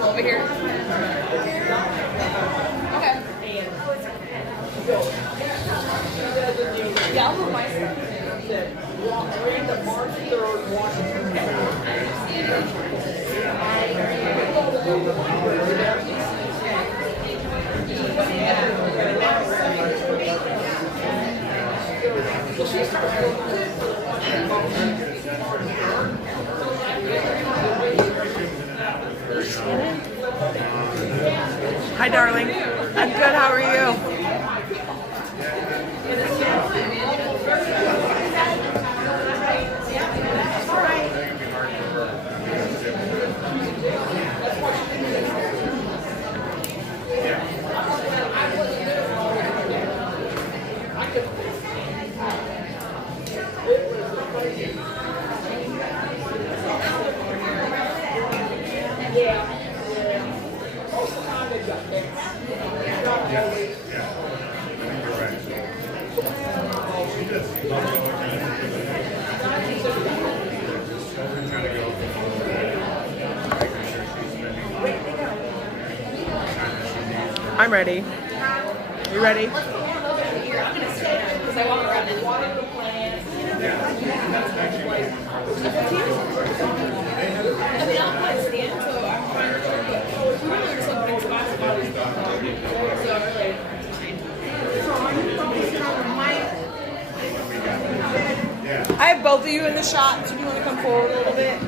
Over here. Okay. Yeah, I'll move my stuff. Read the March 3rd Washington. Hi, darling. I'm good. How are you? I'm ready. You ready? Because I walk around and water the plants. I mean, I'll put stand, so I'm trying to really just like big spots about it. I have both of you in the shot, so if you want to come forward a little bit.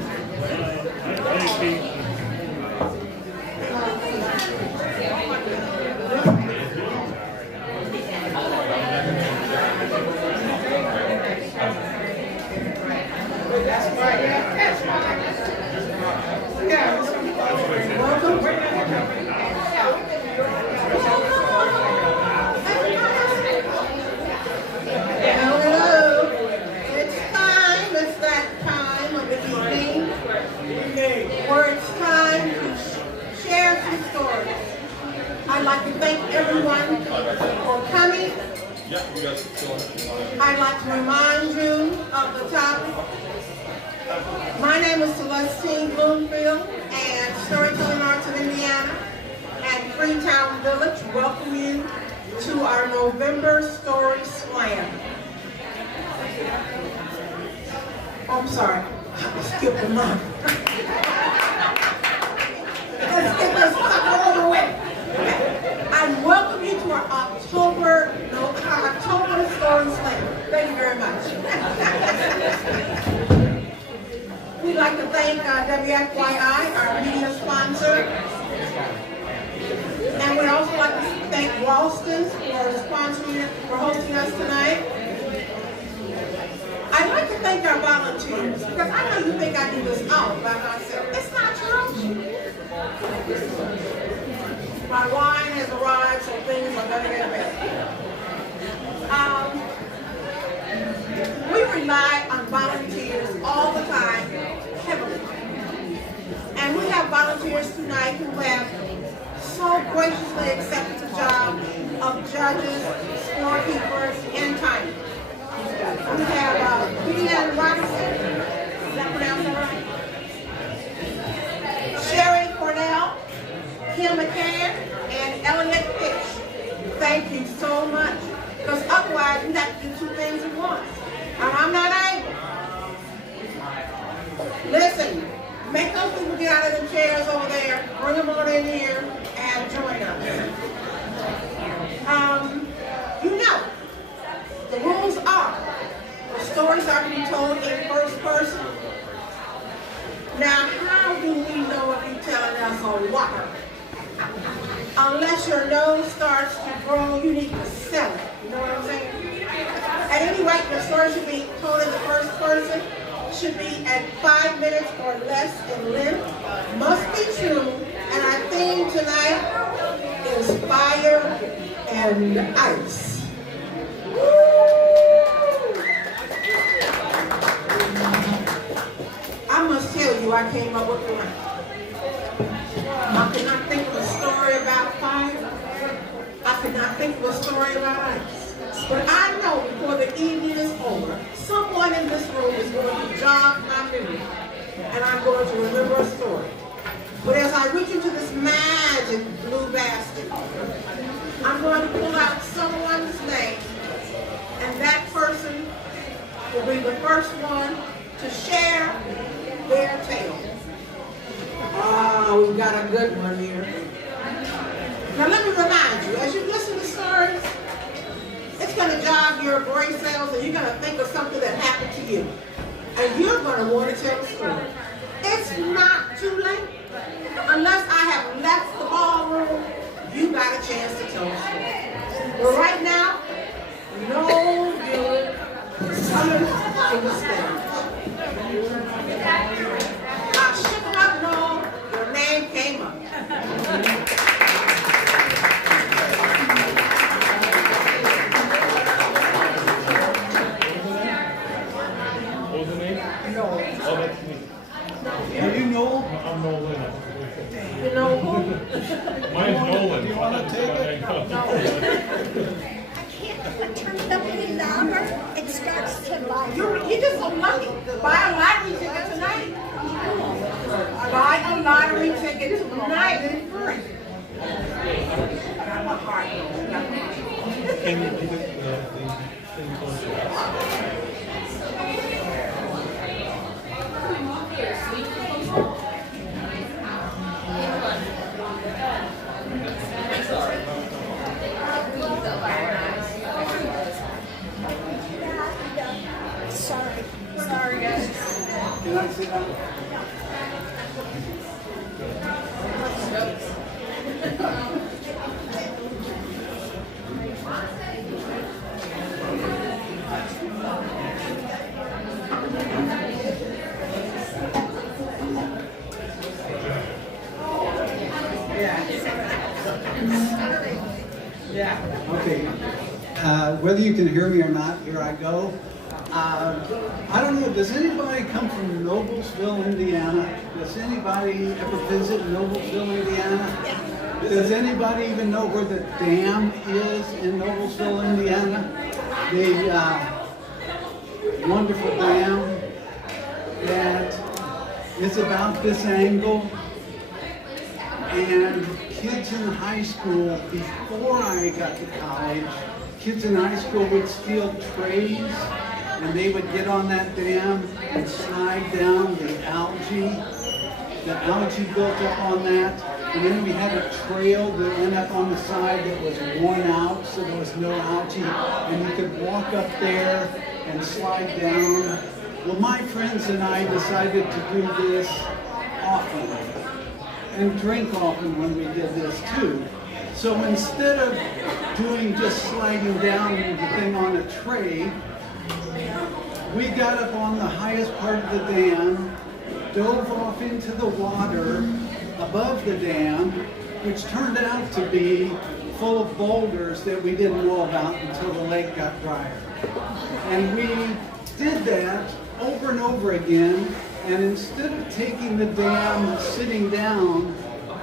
I'd like to remind you of the topic. My name is Celestine Bloomfield, and Storytelling Arts of Indiana and Freetown Village welcome you to our November Story Slam. Oh, I'm sorry, I skipped a month. Let's start all the way. Okay. I welcome you to our October Story Slam. Thank you very much. We'd like to thank WFYI, our media sponsor. And we'd also like to thank Walston's for hosting us tonight. I'd like to thank our volunteers, because I know you think I do this all by myself. It's not true. My wine has arrived, so things are going to get better. We rely on volunteers all the time, heavily. And we have volunteers tonight who have so graciously accepted the job of judges, scorekeepers, and timers. We have Freetown Robinson, is that pronounced that right? Sherry Cornell, Kim McCann, and Elliot Fish. Thank you so much, because otherwise we have to do two things at once. And I'm not able. Listen, make those people get out of the chairs over there, bring them on in here, and join us. You know, the rules are, the stories are to be told in first person. Now, how do we know if you're telling us a whopper? Unless your nose starts to grow, you need to sell it. You know what I'm saying? At any rate, your story should be told in the first person, should be at 5 minutes or less in length, must be true, and our theme tonight is fire and ice. Woo! I must tell you, I came up with one. I could not think of a story about fire. I could not think of a story about ice. But I know before the evening is over, someone in this room is going to jog my memory, and I'm going to remember a story. But as I reach into this magic blue basket, I'm going to pull out someone's name, and that person will be the first one to share their tale. Oh, we've got a good one here. Now let me remind you, as you listen to stories, it's going to jog your brain cells, and you're going to think of something that happened to you. And you're going to want to tell the story. It's not too late. Unless I have left the ballroom, you got a chance to tell the story. But right now, no good coming to the stage. I shook them up and all, your name came up. Are you Noel? I'm Nolan. You know who? Mine's Nolan. You want to take it? No. I can't turn it up any louder. It starts to light. You're just so lucky. Buy a lottery ticket tonight. Buy a lottery ticket tonight. I'm a heart. Can you do the thing on the Sorry guys. Can I sit down? Okay. Whether you can hear me or not, here I go. I don't know, does anybody come from Noblesville, Indiana? Does anybody ever visit Noblesville, Indiana? Does anybody even know where the dam is in Noblesville, Indiana? the wonderful dam that is about this angle. And kids in high school, before I got to college, kids in high school would steal trays and they would get on that dam and slide down the algae. The algae built up on that. And then we had a trail that went up on the side that was worn out, so there was no algae. And you could walk up there and slide down. Well, my friends and I decided to do this often and drink often when we did this too. So instead of doing just sliding down the thing on a tray, we got up on the highest part of the dam, dove off into the water above the dam, which turned out to be full of boulders that we didn't know about until the lake got drier. And we did that over and over again, and instead of taking the dam sitting down,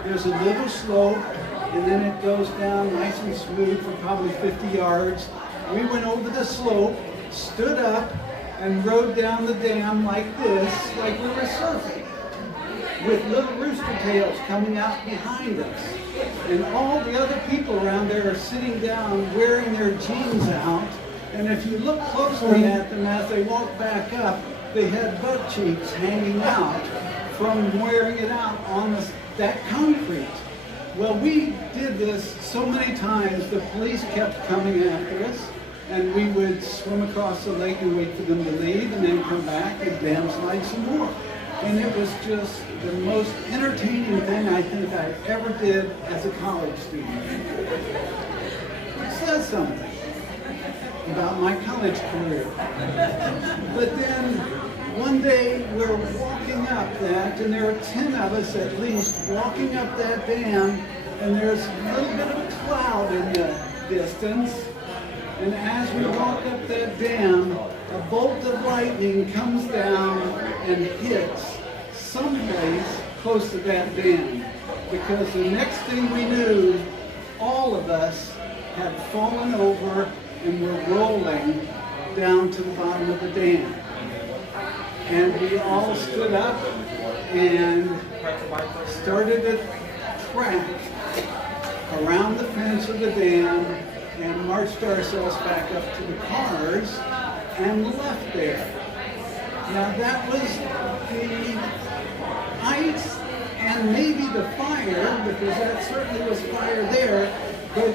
there's a little slope, and then it goes down nice and smooth for probably 50 yards. We went over the slope, stood up, and rode down the dam like this, like we were surfing, with little rooster tails coming out behind us. And all the other people around there are sitting down wearing their jeans out. And if you look closely at them as they walk back up, they had butt cheeks hanging out from wearing it out on that concrete. Well, we did this so many times, the police kept coming after us, and we would swim across the lake and wait for them to leave, and then come back and dam slide some more. And it was just the most entertaining thing I think I ever did as a college student. It says something about my college career. But then one day we're walking up that, and there are 10 of us at least walking up that dam, and there's a little bit of a cloud in the distance. And as we walk up that dam, a bolt of lightning comes down and hits someplace close to that dam. Because the next thing we knew, all of us had fallen over and were rolling down to the bottom of the dam. And we all stood up and started a track around the fence of the dam and marched ourselves back up to the cars and left there. Now that was the ice and maybe the fire, because that certainly was fire there, but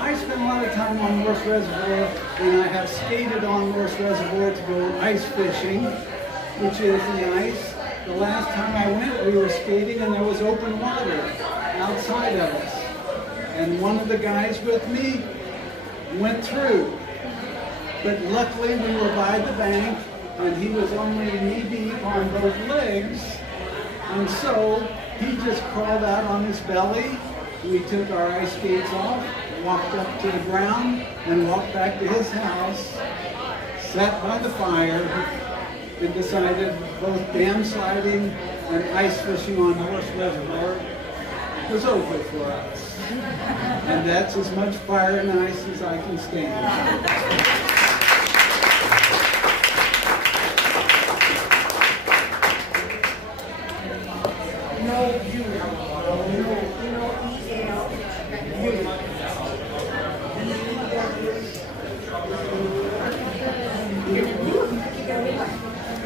I spent a lot of time on North Reservoir, and I have skated on North Reservoir to go ice fishing, which is the ice. The last time I went, we were skating and there was open water outside of us. And one of the guys with me went through. But luckily we were by the bank and he was only knee-deep on both legs. And so he just crawled out on his belly. We took our ice skates off, walked up to the ground, and walked back to his house, sat by the fire, and decided both dam sliding and ice fishing on North Reservoir was over for us. And that's as much fire and ice as I can stand.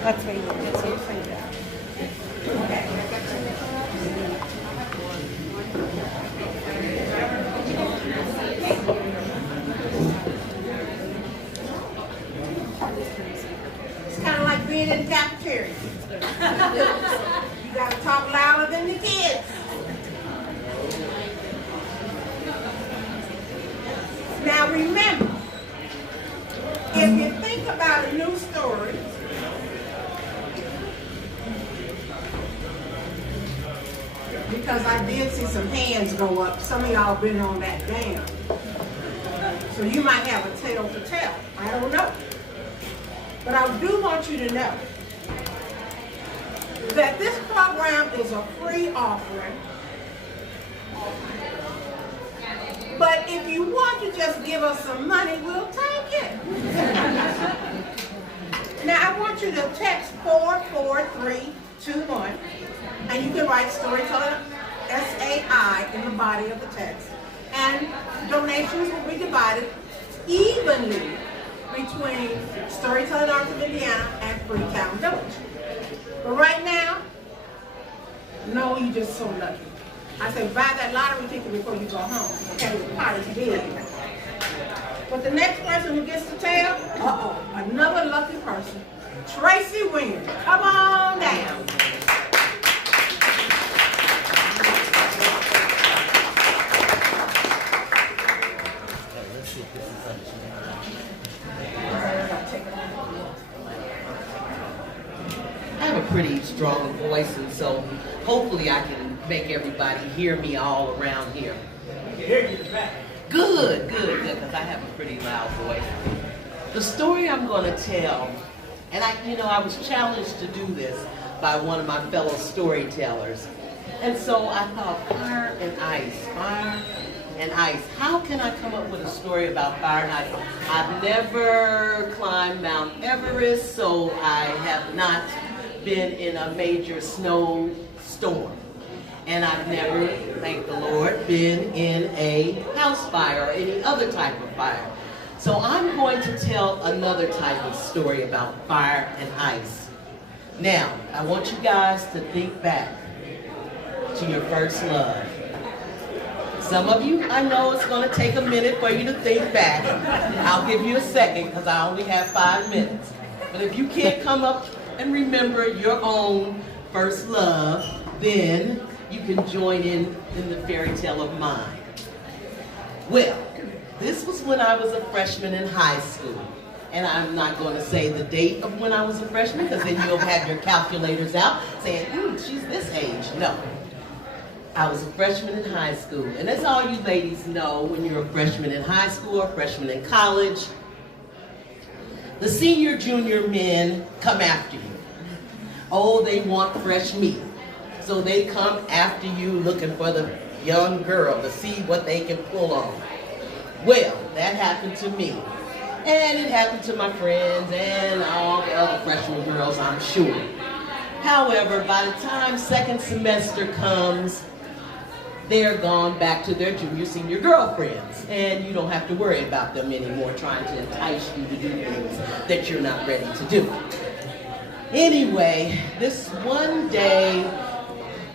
That's me. It's kind of like being in the cafeteria. You got to talk louder than the kids. Now remember, if you think about a new story, because I did see some hands go up, some of y'all been on that dam. So you might have a tale to tell. I don't know. But I do want you to know that this program is a free offering. But if you want to just give us some money, we'll take it. want you to text 44321, and you can write Storyteller SAI in the body of the text. And donations will be divided evenly between Storyteller Arts of Indiana and Freetown Village. But right now, no, you just so lucky. I say buy that lottery ticket before you go home. Okay, the party's big. But the next person who gets to tell, another lucky person, Tracy Winger. Come on down. I have a pretty strong voice, and so hopefully I can make everybody hear me all around here. Good, because I have a pretty loud voice. The story I'm going to tell, and I was challenged to do this by one of my fellow storytellers. And so I thought, fire and ice. How can I come up with a story about fire and ice? I've never climbed Mount Everest, so I have not been in a major snowstorm. And I've never, thank the Lord, been in a house fire or any other type of fire. So I'm going to tell another type of story about fire and ice. Now, I want you guys to think back to your first love. Some of you, I know it's going to take a minute for you to think back. I'll give you a second because I only have 5 minutes. But if you can't come up and remember your own first love, then you can join in the fairy tale of mine. Well, this was when I was a freshman in high school. And I'm not going to say the date of when I was a freshman, because then you'll have your calculators out saying, she's this age. No. I was a freshman in high school. And as all you ladies know, when you're a freshman in high school or freshman in college, the senior, junior men come after you. Oh, they want fresh meat. So they come after you looking for the young girl to see what they can pull on. Well, that happened to me. And it happened to my friends and all the other freshman girls, I'm sure. However, by the time second semester comes, they're gone back to their junior, senior girlfriends. And you don't have to worry about them anymore trying to entice you to do things that you're not ready to do. Anyway, this one day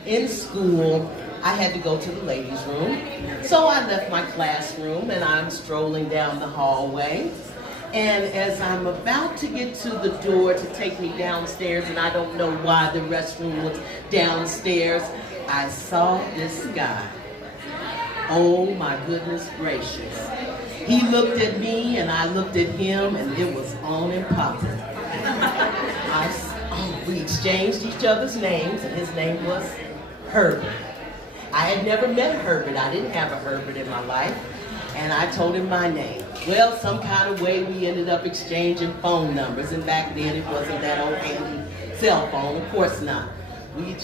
in school, I had to go to the ladies' room. So I left my classroom and I'm strolling down the hallway. And as I'm about to get to the door to take me downstairs, and I don't know why the restroom was downstairs, I saw this guy. Oh my goodness gracious. He looked at me and I looked at him, and it was on and popping. We exchanged each other's names, and his name was Herbert. I had never met Herbert. I didn't have a Herbert in my life. And I told him my name. Well, some kind of way we ended up exchanging phone numbers. And back then it wasn't that old handy cell phone. Of course not. We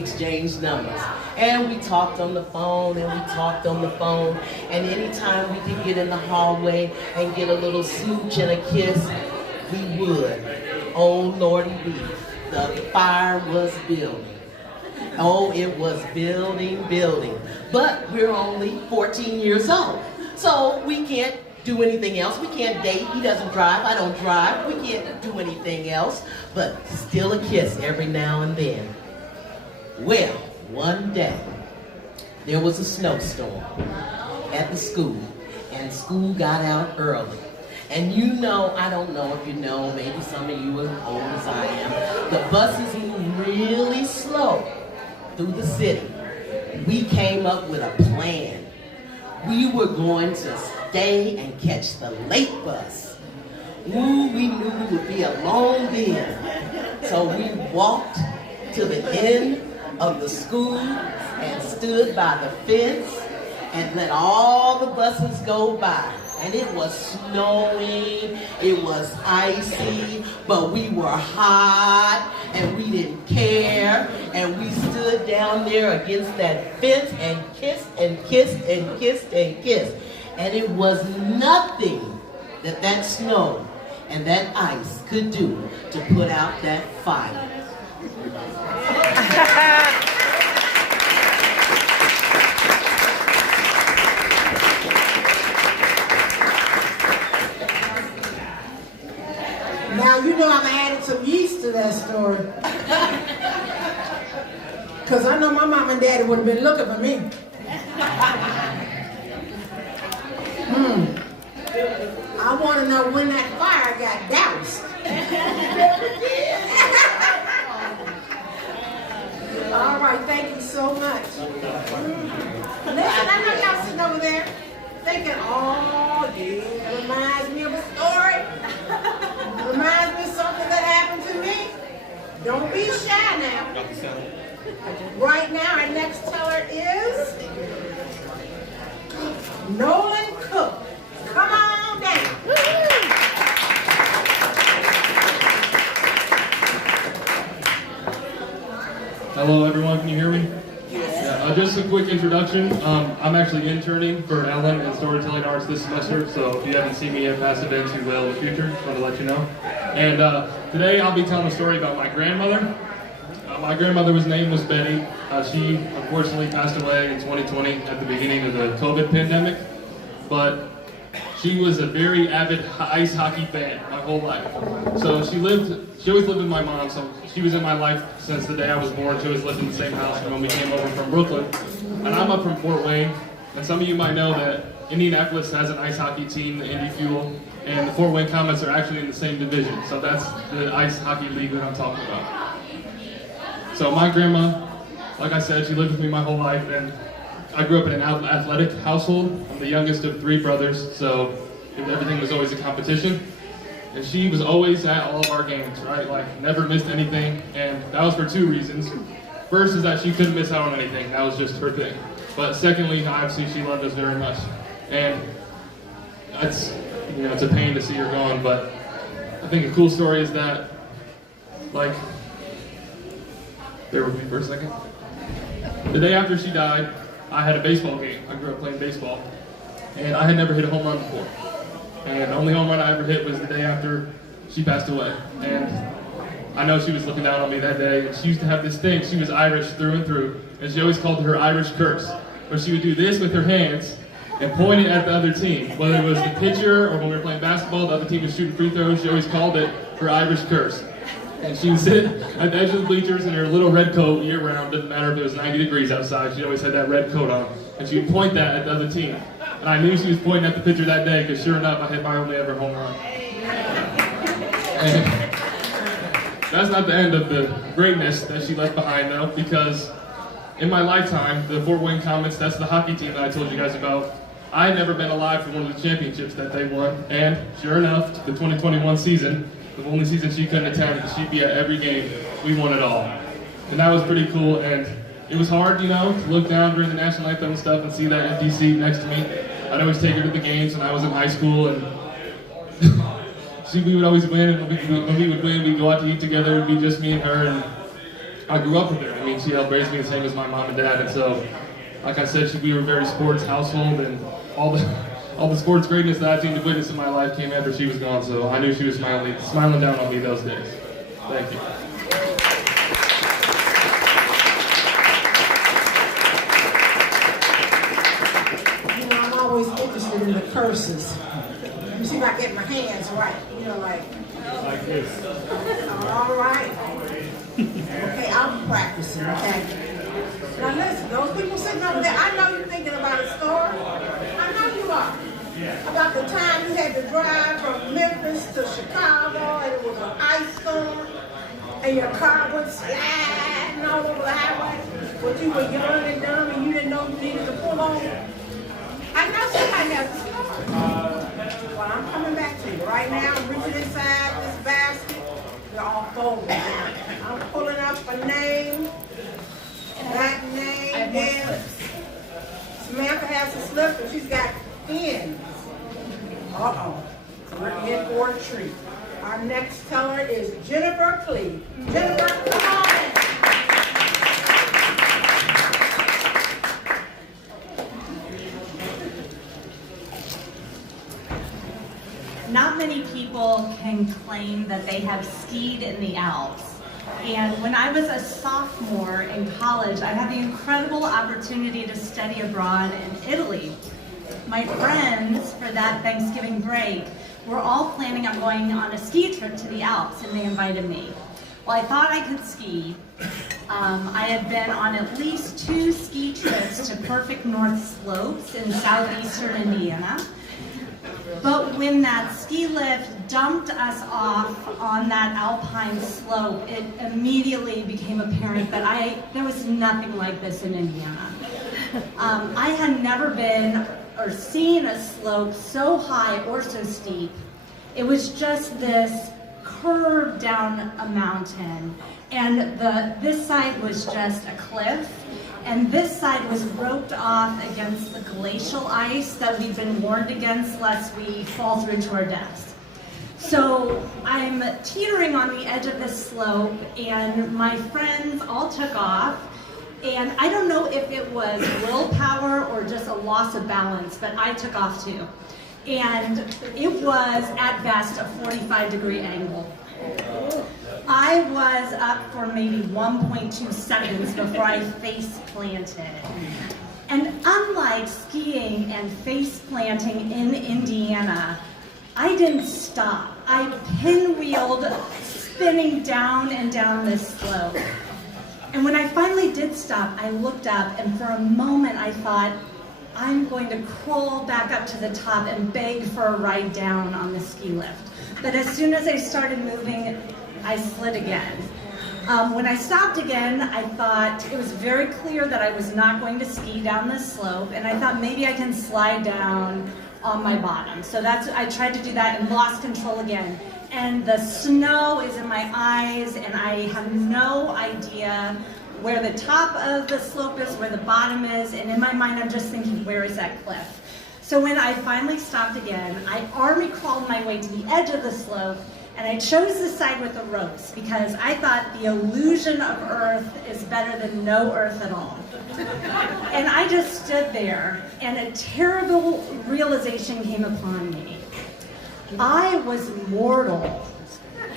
exchanged numbers. And we talked on the phone, and we talked on the phone. And anytime we could get in the hallway and get a little smooch and a kiss, we would. Oh, Lordy beef. The fire was building. Oh, it was building. But we're only 14 years old. So we can't do anything else. We can't date. He doesn't drive. I don't drive. We can't do anything else. But still a kiss every now and then. Well, one day, there was a snowstorm at the school. And school got out early. And you know, I don't know if you know, maybe some of you are as old as I am, the buses move really slow through the city. We came up with a plan. We were going to stay and catch the late bus. Ooh, we knew it would be a long then. So we walked to the end of the school and stood by the fence and let all the buses go by. And it was snowing, it was icy, but we were hot and we didn't care. And we stood down there against that fence and kissed and kissed and kissed and kissed. And it was nothing that snow and that ice could do to put out that fire. Now, you know I'm adding some yeast to that story. Because I know my mom and daddy would have been looking for me. I want to know when that fire got doused. All right, thank you so much. Listen, I know y'all sitting over there thinking, oh, yeah, reminds me of a story. Reminds me of something that happened to me. Don't be shy now. Right now, our next teller is Nolan Cook. Come on down. Hello everyone, can you hear me? Yeah, just a quick introduction. I'm actually interning for Ellen in Storytelling Arts this semester, so if you haven't seen me at past events, you will in the future. Just wanted to let you know. And today I'll be telling a story about my grandmother. My grandmother's name was Betty. She unfortunately passed away in 2020 at the beginning of the COVID pandemic, but she was a very avid ice hockey fan my whole life. So she always lived with my mom, so she was in my life since the day I was born. She always lived in the same house when we came over from Brooklyn. And I'm up from Fort Wayne, and some of you might know that Indianapolis has an ice hockey team, the Indy Fuel, and the Fort Wayne Comets are actually in the same division. So that's the ice hockey league that I'm talking about. So my grandma, like I said, she lived with me my whole life, and I grew up in an athletic household. I'm the youngest of 3 brothers, so everything was always a competition. And she was always at all of our games, right? Like, never missed anything, and that was for 2 reasons. First is that she couldn't miss out on anything. That was just her thing. But secondly, obviously, she loved us very much. And it's, it's a pain to see her gone, but I think a cool story is that, like, bear with me for a second. The day after she died, I had a baseball game. I grew up playing baseball, and I had never hit a home run before. And the only home run I ever hit was the day after she passed away. And I know she was looking down on me that day, and she used to have this thing. She was Irish through and through, and she always called it her Irish curse, where she would do this with her hands and point it at the other team. Whether it was the pitcher or when we were playing basketball, the other team was shooting free throws, she always called it her Irish curse. And she would sit at the edge of the bleachers in her little red coat year round. Didn't matter if it was 90 degrees outside, she always had that red coat on. And she would point that at the other team. And I knew she was pointing at the pitcher that day, because sure enough, I hit my only ever home run. And that's not the end of the greatness that she left behind, though, because in my lifetime, the Fort Wayne Comets, that's the hockey team that I told you guys about, I had never been alive for one of the championships that they won. And sure enough, the 2021 season, the only season she couldn't attend, she'd be at every game. We won it all. And that was pretty cool, and it was hard, to look down during the national anthem and stuff and see that empty seat next to me. I'd always take her to the games when I was in high school, and we would always win, and when we would win, we'd go out to eat together. It would be just me and her, and I grew up with her. I mean, she helped raise me the same as my mom and dad, and so, like I said, we were a very sports household, and all the sports greatness that I seemed to witness in my life came after she was gone, so I knew she was smiling down on me those days. Thank you. I'm always interested in the curses. Let me see if I get my hands right. Like this. All right. Okay, I'm practicing, okay? Now listen, those people sitting over there, I know you're thinking about a story. I know you are. About the time you had to drive from Memphis to Chicago, and it was an ice storm, and your car was sliding all over the highway, but you were young and dumb, and you didn't know you needed to pull over. I know somebody has a story. Well, I'm coming back to you. Right now, I'm reaching inside this basket. They're all folded. I'm pulling up a name. That name is Samantha has a slip, and she's got pins. Uh-oh. So we're in for a treat. Our next teller is Jennifer Clee. Jennifer, come on. Not many people can claim that they have skied in the Alps. And when I was a sophomore in college, I had the incredible opportunity to study abroad in Italy. My friends, for that Thanksgiving break, were all planning on going on a ski trip to the Alps, and they invited me. Well, I thought I could ski. I had been on at least 2 ski trips to perfect north slopes in southeastern Indiana. But when that ski lift dumped us off on that alpine slope, it immediately became apparent that there was nothing like this in Indiana. I had never been or seen a slope so high or so steep. It was just this curve down a mountain, and this side was just a cliff, and this side was roped off against the glacial ice that we've been warned against lest we fall through to our deaths. So I'm teetering on the edge of this slope, and my friends all took off, and I don't know if it was willpower or just a loss of balance, but I took off too. And it was, at best, a 45-degree angle. I was up for maybe 1.2 seconds before I face planted. And unlike skiing and face planting in Indiana, I didn't stop. I pinwheeled, spinning down and down this slope. And when I finally did stop, I looked up, and for a moment I thought, I'm going to crawl back up to the top and beg for a ride down on the ski lift. But as soon as I started moving, I slid again. When I stopped again, I thought it was very clear that I was not going to ski down this slope, and I thought maybe I can slide down on my bottom. So I tried to do that and lost control again. And the snow is in my eyes, and I have no idea where the top of the slope is, where the bottom is, and in my mind I'm just thinking, where is that cliff? So when I finally stopped again, I army crawled my way to the edge of the slope, and I chose the side with the ropes because I thought the illusion of earth is better than no earth at all. And I just stood there, and a terrible realization came upon me. I was mortal.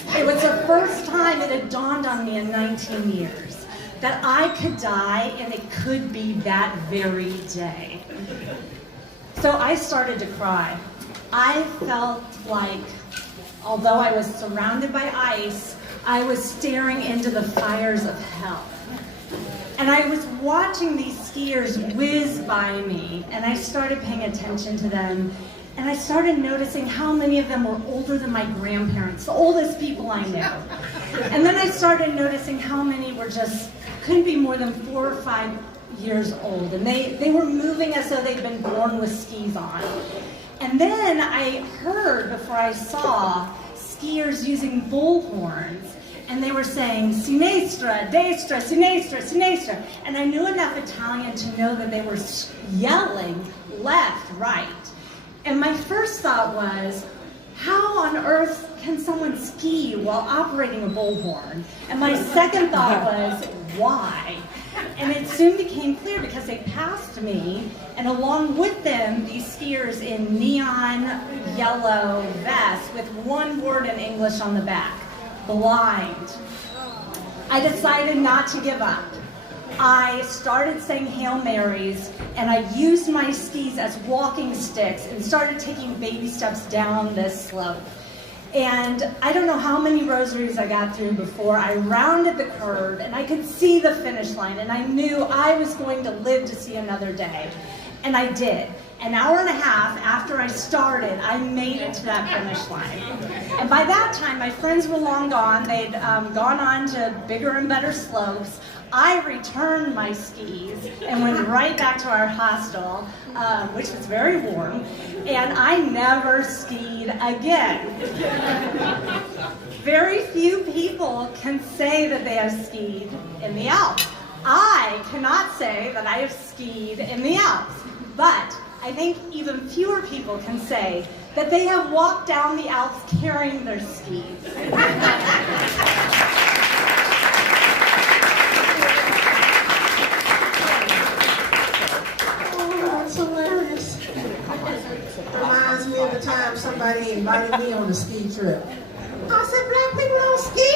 It was the first time it had dawned on me in 19 years that I could die, and it could be that very day. So I started to cry. I felt like, although I was surrounded by ice, I was staring into the fires of hell. And I was watching these skiers whiz by me, and I started paying attention to them, and I started noticing how many of them were older than my grandparents, the oldest people I knew. And then I started noticing how many were couldn't be more than 4 or 5 years old, and they were moving as though they'd been born with skis on. And then I heard, before I saw, skiers using bullhorns, and they were saying, sinistra, destra, sinistra, sinistra. And I knew enough Italian to know that they were yelling left, right. And my first thought was, how on earth can someone ski while operating a bullhorn? And my second thought was, why? And it soon became clear because they passed me, and along with them, these skiers in neon yellow vests with one word in English on the back, blind. I decided not to give up. I started saying Hail Marys, and I used my skis as walking sticks and started taking baby steps down this slope. And I don't know how many rosaries I got through before I rounded the curve, and I could see the finish line, and I knew I was going to live to see another day. And I did. An hour and a half after I started, I made it to that finish line. And by that time, my friends were long gone. They'd gone on to bigger and better slopes. I returned my skis and went right back to our hostel, which was very warm, and I never skied again. Very few people can say that they have skied in the Alps. I cannot say that I have skied in the Alps, but I think even fewer people can say that they have walked down the Alps carrying their skis. Oh, that's hilarious. Reminds me of the the time somebody invited me on a ski trip. I said, black people don't ski?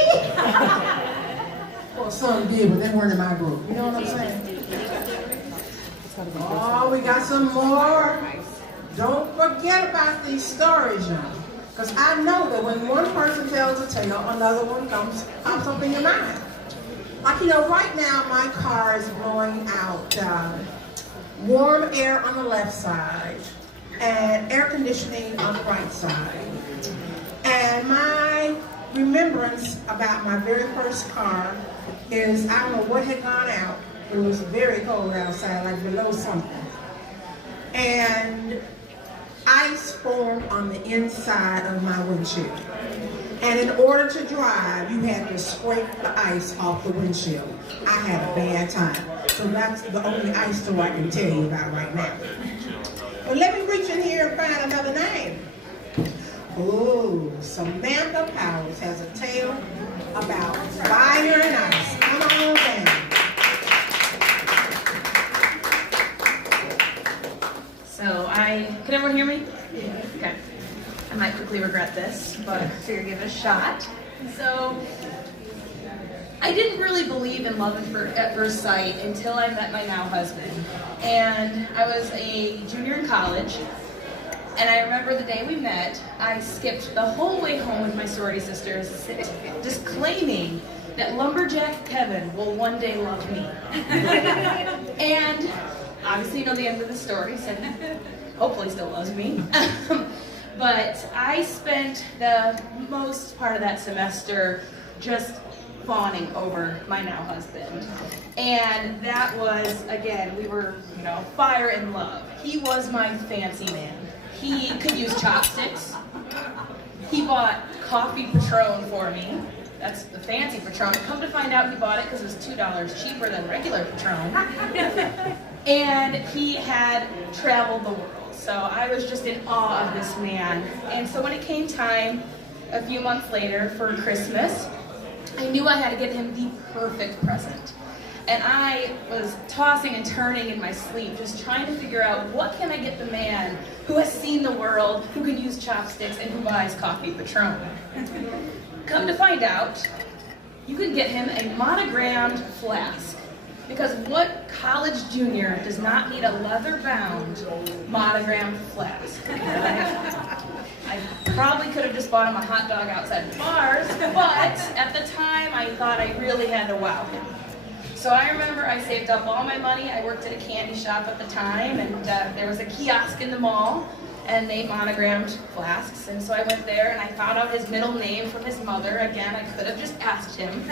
Well, some did, but they weren't in my group. You know what I'm saying? Oh, we got some more. Don't forget about these stories, y'all. Because I know that when one person tells a tale, another one pops up in your mind. Like, you know, right now my car is blowing out warm air on the left side and air conditioning on the right side. And my remembrance about my very first car is, I don't know what had gone out. It was very cold outside, like below something. And ice formed on the inside of my windshield. And in order to drive, you had to scrape the ice off the windshield. I had a bad time. So that's the only ice story I can tell you about right now. But let me reach in here and find another name. Oh, Samantha Powers has a tale about fire and ice. Come on down. So can everyone hear me? Yeah. Okay. I might quickly regret this, but I figured give it a shot. So, I didn't really believe in love at first sight until I met my now husband. And I was a junior in college, and I remember the day we met, I skipped the whole way home with my sorority sisters, just claiming that lumberjack Kevin will one day love me. And obviously you know the end of the story, so hopefully still loves me. But I spent the most part of that semester just fawning over my now husband. And that was, again, we were, you know, fire and love. He was my fancy man. He could use chopsticks. He bought coffee Patron for me. That's the fancy Patron. Come to find out he bought it because it was $2 cheaper than regular Patron. And he had traveled the world. So I was just in awe of this man. And so when it came time, a few months later for Christmas, I knew I had to get him the perfect present. And I was tossing and turning in my sleep, just trying to figure out what can I get the man who has seen the world, who can use chopsticks, and who buys coffee Patron. Come to find out, you can get him a monogrammed flask. Because what college junior does not need a leather-bound monogrammed flask? I probably could have just bought him a hot dog outside the bars, but at the time I thought I really had to wow him. So I remember I saved up all my money. I worked at a candy shop at the time, and there was a kiosk in the mall, and they monogrammed flasks. And so I went there and I found out his middle name from his mother. Again, I could have just asked him.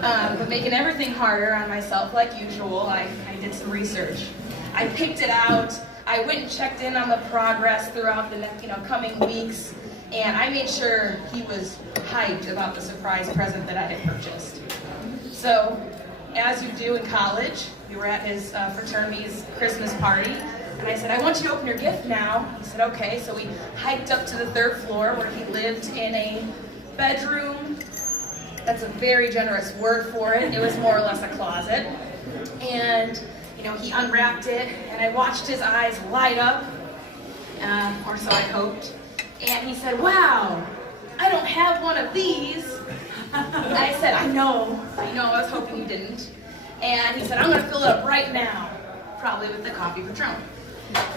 But making everything harder on myself like usual, I did some research. I picked it out. I went and checked in on the progress throughout the coming weeks, and I made sure he was hyped about the surprise present that I had purchased. So, as you do in college, we were at his fraternity's Christmas party, and I said, I want you to open your gift now. He said, okay. So we hiked up to the 3rd floor where he lived in a bedroom. That's a very generous word for it. It was more or less a closet. And he unwrapped it, and I watched his eyes light up, or so I hoped. And he said, wow, I don't have one of these. And I said, I know, I was hoping you didn't. And he said, I'm gonna fill it up right now, probably with the coffee Patron.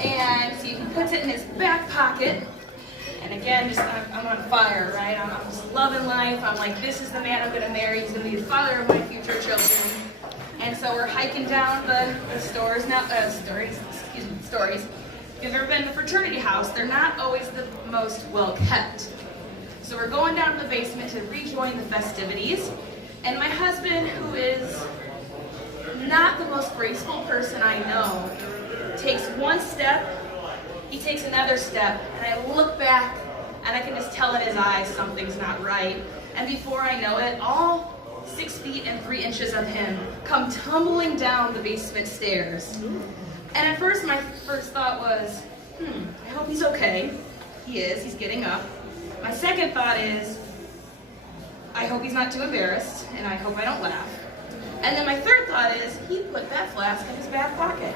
And so he puts it in his back pocket, and again, I'm on fire, right? I'm just loving life. I'm like, this is the man I'm gonna marry. He's gonna be the father of my future children. And so we're hiking down the stories. If you've ever been to a fraternity house, they're not always the most well kept. So we're going down to the basement to rejoin the festivities. And my husband, who is not the most graceful person I know, takes one step, he takes another step, and I look back and I can just tell in his eyes something's not right. And before I know it, all 6 feet and 3 inches of him come tumbling down the basement stairs. And at first, my first thought was, I hope he's okay. He is, he's getting up. My second thought is, I hope he's not too embarrassed, and I hope I don't laugh. And then my third thought is, he put that flask in his back pocket.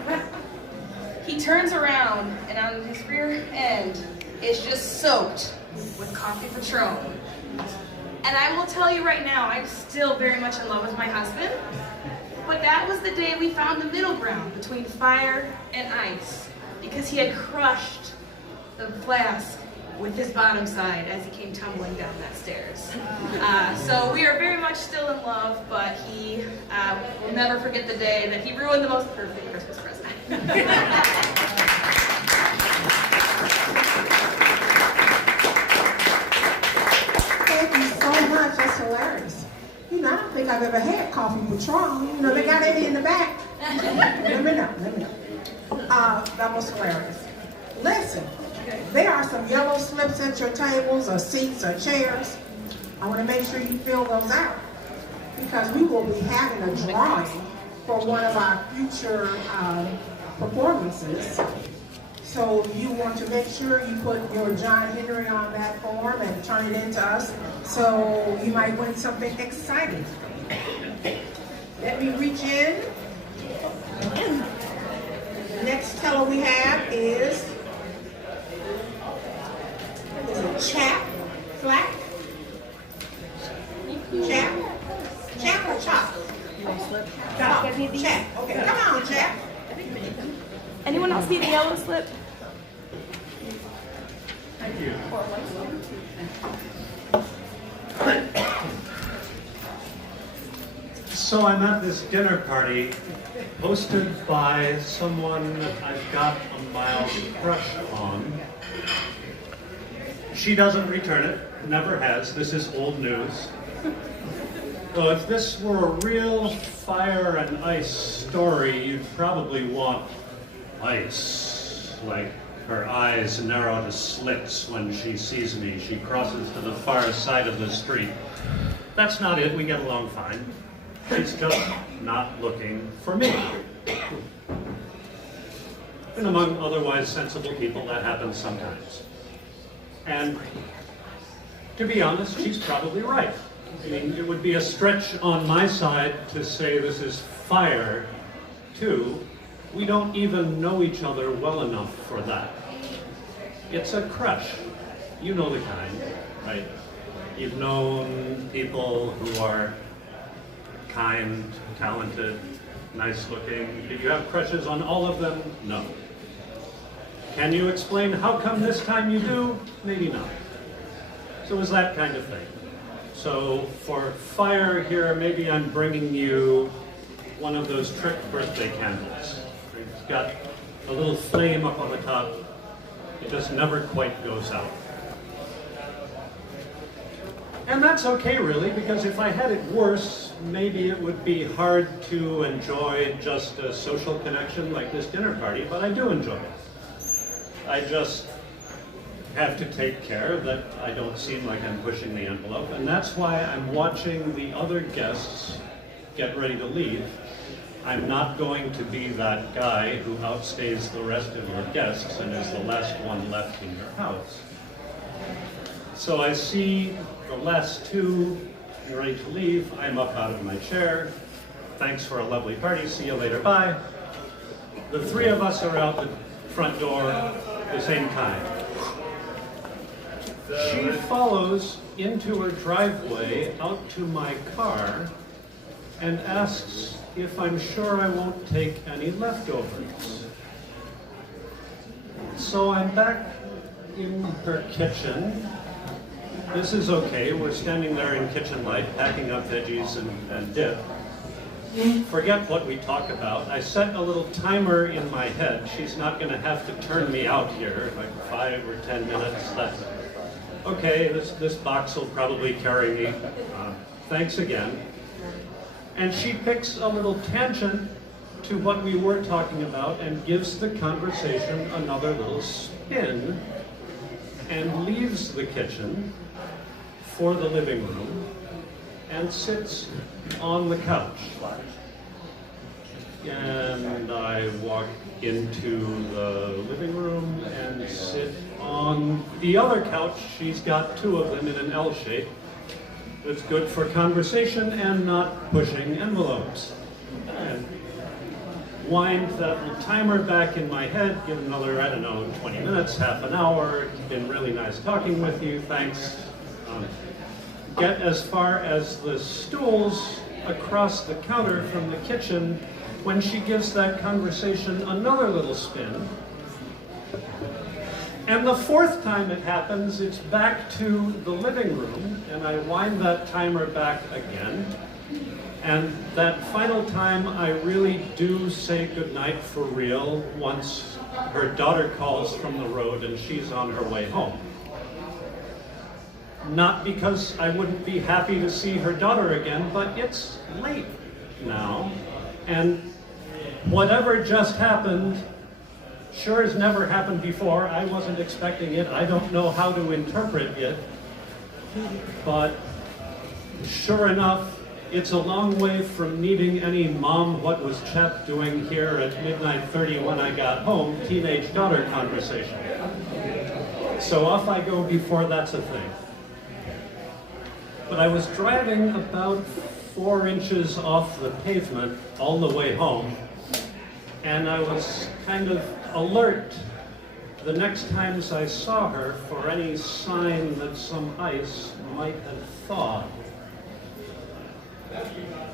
He turns around, and on his rear end, is just soaked with coffee Patron. And I will tell you right now, I'm still very much in love with my husband. But that was the day we found the middle ground between fire and ice, because he had crushed the flask with his bottom side as he came tumbling down that stairs. So we are very much still in love, but he will never forget the day that he ruined the most perfect Christmas present. Thank you so much. That's hilarious. You know, I don't think I've ever had coffee Patron. You know, they got it in the back. Let me know. That was hilarious. Listen, there are some yellow slips at your tables or seats or chairs. I want to make sure you fill those out, because we will be having a drawing for one of our future performances. So you want to make sure you put your John Henry on that form and turn it into us, so you might win something exciting. Let me reach in. The next teller we have is it Chap? Flack? Chap? Chap or Chop? Chap. Chap. Okay, come on, Chap. Anyone else need a yellow slip? Thank you. So I'm at this dinner party hosted by someone I've got a mild crush on. She doesn't return it, never has. This is old news. So if this were a real fire and ice story, you'd probably want ice. Like her eyes narrow to slits when she sees me. She crosses to the far side of the street. That's not it, we get along fine. She's just not looking for me. And among otherwise sensible people, that happens sometimes. And to be honest, she's probably right. I mean, it would be a stretch on my side to say this is fire, too. We don't even know each other well enough for that. It's a crush. You know the kind, right? You've known people who are kind, talented, nice looking. Did you have crushes on all of them? No. Can you explain how come this time you do? Maybe not. So it was that kind of thing. So for fire here, maybe I'm bringing you one of those trick birthday candles. It's got a little flame up on the top. It just never quite goes out. And that's okay, really, because if I had it worse, maybe it would be hard to enjoy just a social connection like this dinner party, but I do enjoy it. I just have to take care that I don't seem like I'm pushing the envelope, and that's why I'm watching the other guests get ready to leave. I'm not going to be that guy who outstays the rest of your guests and is the last one left in your house. So I see the last two getting ready to leave. I'm up out of my chair. Thanks for a lovely party. See you later. Bye. The three of us are out the front door at the same time. She follows into her driveway out to my car and asks if I'm sure I won't take any leftovers. So I'm back in her kitchen. This is okay. We're standing there in kitchen light, packing up veggies and dip. Forget what we talk about. I set a little timer in my head. She's not going to have to turn me out here, like 5 or 10 minutes. That's okay, this box will probably carry me. Thanks again. And she picks a little tangent to what we were talking about and gives the conversation another little spin and leaves the kitchen for the living room and sits on the couch. And I walk into the living room and sit on the other couch. She's got two of them in an L shape. It's good for conversation and not pushing envelopes. And wind that little timer back in my head, give another, I don't know, 20 minutes, half an hour. It's been really nice talking with you, thanks. Get as far as the stools across the counter from the kitchen when she gives that conversation another little spin. And the fourth time it happens, it's back to the living room, and I wind that timer back again. And that final time, I really do say goodnight for real once her daughter calls from the road and she's on her way home. Not because I wouldn't be happy to see her daughter again, but it's late now. And whatever just happened sure has never happened before. I wasn't expecting it. I don't know how to interpret it. But sure enough, it's a long way from needing any mom, what was Chet doing here at midnight 30 when I got home, teenage daughter conversation. So off I go before that's a thing. But I was driving about 4 inches off the pavement all the way home, and I was kind of alert the next times I saw her for any sign that some ice might have thawed.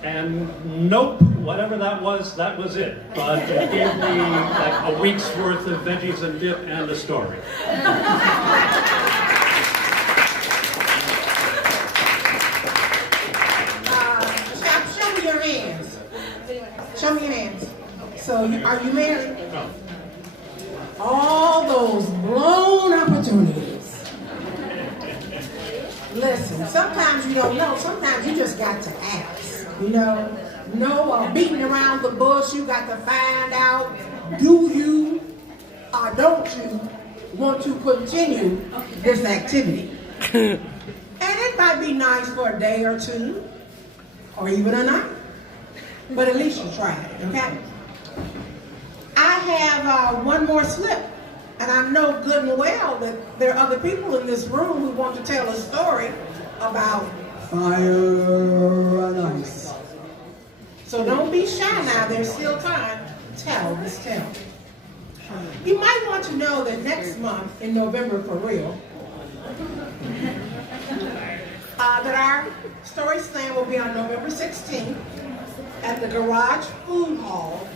And nope, whatever that was it. But it gave me like a week's worth of veggies and dip and a story. Show me your hands. Show me your hands. So, are you married? No. All those blown opportunities. Listen, sometimes you don't know. Sometimes you just got to ask. You know, no beating around the bush. You got to find out, do you or don't you want to continue this activity? And it might be nice for a day or two, or even a night. But at least you tried it, okay? I have one more slip, and I know good and well that there are other people in this room who want to tell a story about fire and ice. So don't be shy now, there's still time. Tell this tale. You might want to know that next month, in November for real, that our story slam will be on November 16th at the Garage Food Hall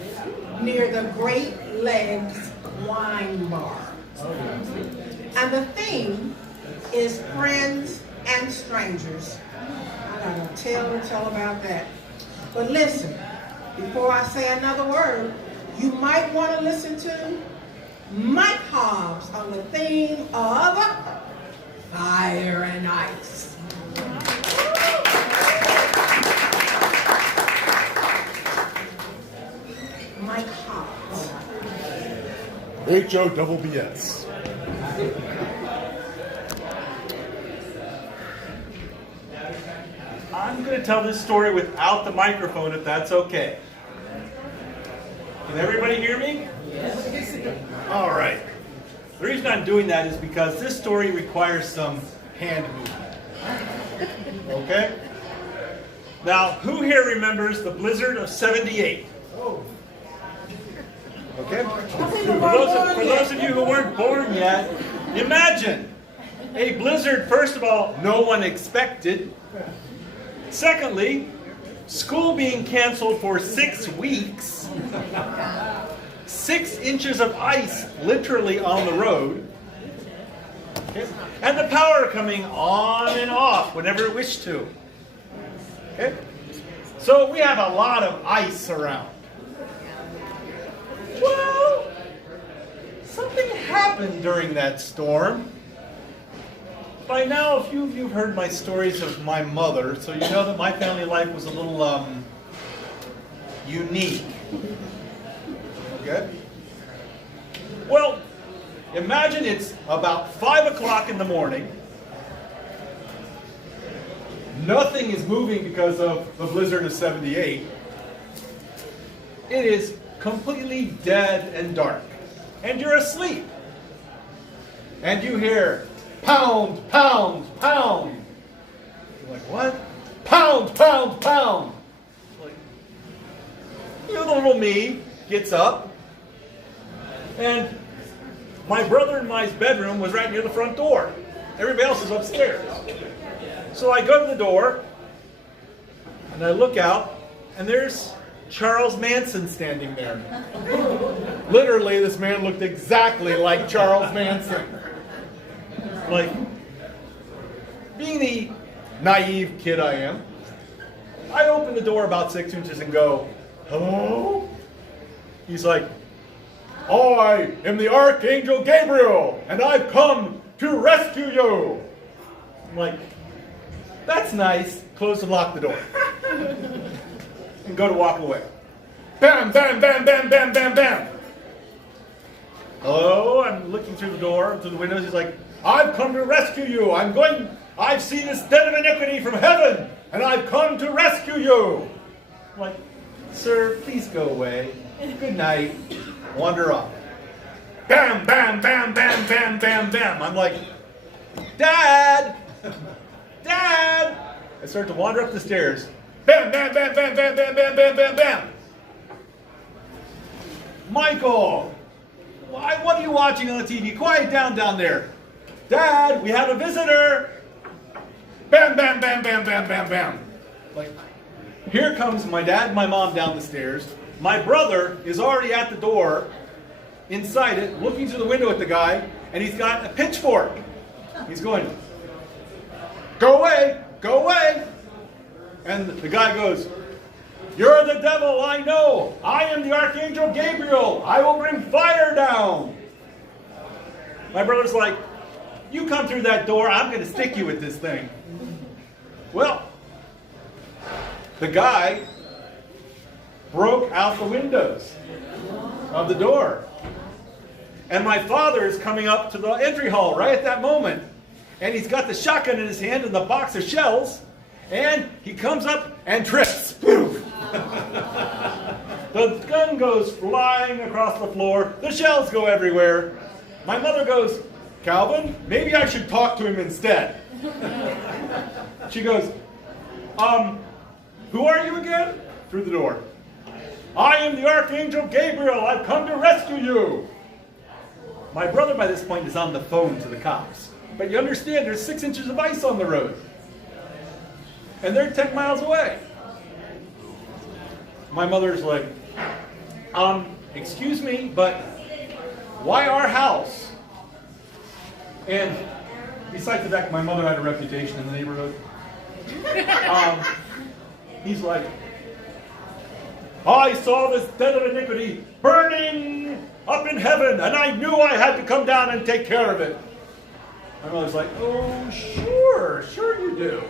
near the Great Legs Wine Bar. And the theme is friends and strangers. I gotta tell about that. But listen, before I say another word, you might want to listen to Mike Hobbs on the theme of fire and ice. Mike Hobbs. HOBBS. I'm going to tell this story without the microphone, if that's okay. Can everybody hear me? Yes. All right. The reason I'm doing that is because this story requires some hand movement. Okay? Now, who here remembers the blizzard of '78? Okay? For those of you who weren't born yet, imagine a blizzard, first of all, no one expected. Secondly, school being canceled for 6 weeks. 6 inches of ice literally on the road. Okay? And the power coming on and off whenever it wished to. Okay? So we have a lot of ice around. Well, something happened during that storm. By now, a few of you have heard my stories of my mother, so you know that my family life was a little unique. Okay? Well, imagine it's about 5 o'clock in the morning. Nothing is moving because of the blizzard of '78. It is completely dead and dark. And you're asleep. And you hear pound, pound, pound. You're like, what? Pound, pound, pound. Like, you little me, gets up, and my brother-in-law's bedroom was right near the front door. Everybody else is upstairs. So I go to the door, and I look out, and there's Charles Manson standing there. Literally, this man looked exactly like Charles Manson. Like, being the naive kid I am, I open the door about 6 inches and go, "Hello?" He's like, "I am the Archangel Gabriel, and I've come to rescue you." I'm like, "That's nice." Close and lock the door. And go to walk away. Bam, bam, bam, bam, bam, bam, bam. Hello? I'm looking through the door, through the windows. He's like, "I've come to rescue you. I've seen this den of iniquity from heaven, and I've come to rescue you." I'm like, "Sir, please go away. Good night." Wander off. Bam, bam, bam, bam, bam, bam, bam. I'm like, "Dad! Dad!" I start to wander up the stairs. Bam, bam, bam, bam, bam, bam, bam, bam, bam, bam. "Michael, what are you watching on the TV? Quiet down there. Dad, we have a visitor." Bam, bam, bam, bam, bam, bam, bam. Like, here comes my dad and my mom down the stairs. My brother is already at the door, inside it, looking through the window at the guy, and he's got a pitchfork. He's going, "Go away, go away." And the guy goes, "You're the devil, I know. I am the Archangel Gabriel. I will bring fire down." My brother's like, "You come through that door, I'm going to stick you with this thing." Well, the guy broke out the windows of the door. And my father is coming up to the entry hall right at that moment. And he's got the shotgun in his hand and the box of shells. And he comes up and trips. Poof! The gun goes flying across the floor. The shells go everywhere. My mother goes, "Calvin, maybe I should talk to him instead." She goes, "Who are you again?" Through the door. "I am the Archangel Gabriel. I've come to rescue you." My brother by this point is on the phone to the cops. But you understand, there's 6 inches of ice on the road. And they're 10 miles away. My mother's like, "Excuse me, but why our house?" And besides the fact my mother had a reputation in the neighborhood, he's like, "I saw this den of iniquity burning up in heaven, and I knew I had to come down and take care of it." My mother's like, "Oh, sure you do."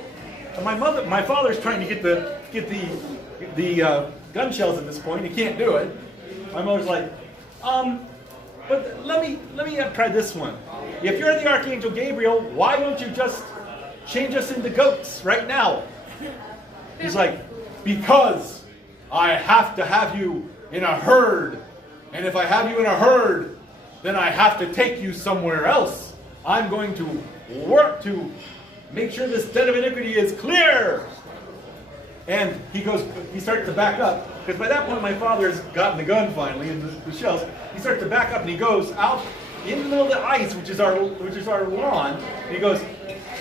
And my father's trying to get the gun shells at this point. He can't do it. My mother's like, "But let me try this one. If you're the Archangel Gabriel, why don't you just change us into goats right now?" He's like, "Because I have to have you in a herd. And if I have you in a herd, then I have to take you somewhere else. I'm going to work to make sure this den of iniquity is clear." And he starts to back up. Because by that point, my father has gotten the gun finally and the shells. He starts to back up and he goes out in the middle of the ice, which is our lawn. And he goes,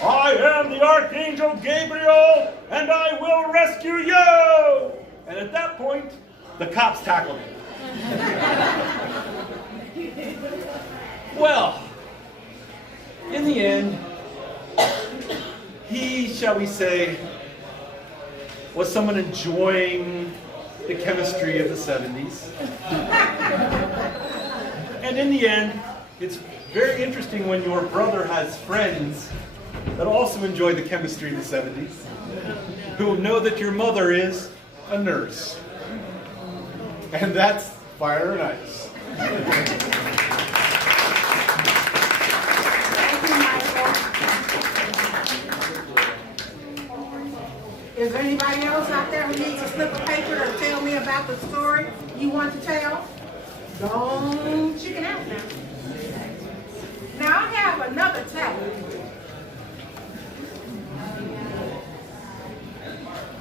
"I am the Archangel Gabriel, and I will rescue you." And at that point, the cops tackle him. Well, in the end, he, shall we say, was someone enjoying the chemistry of the 70s. And in the end, it's very interesting when your brother has friends that also enjoy the chemistry of the 70s, who know that your mother is a nurse. And that's Fire and Ice. Is there anybody else out there who needs a slip of paper to tell me about the story you want to tell? Don't chicken out now. Now I have another teller.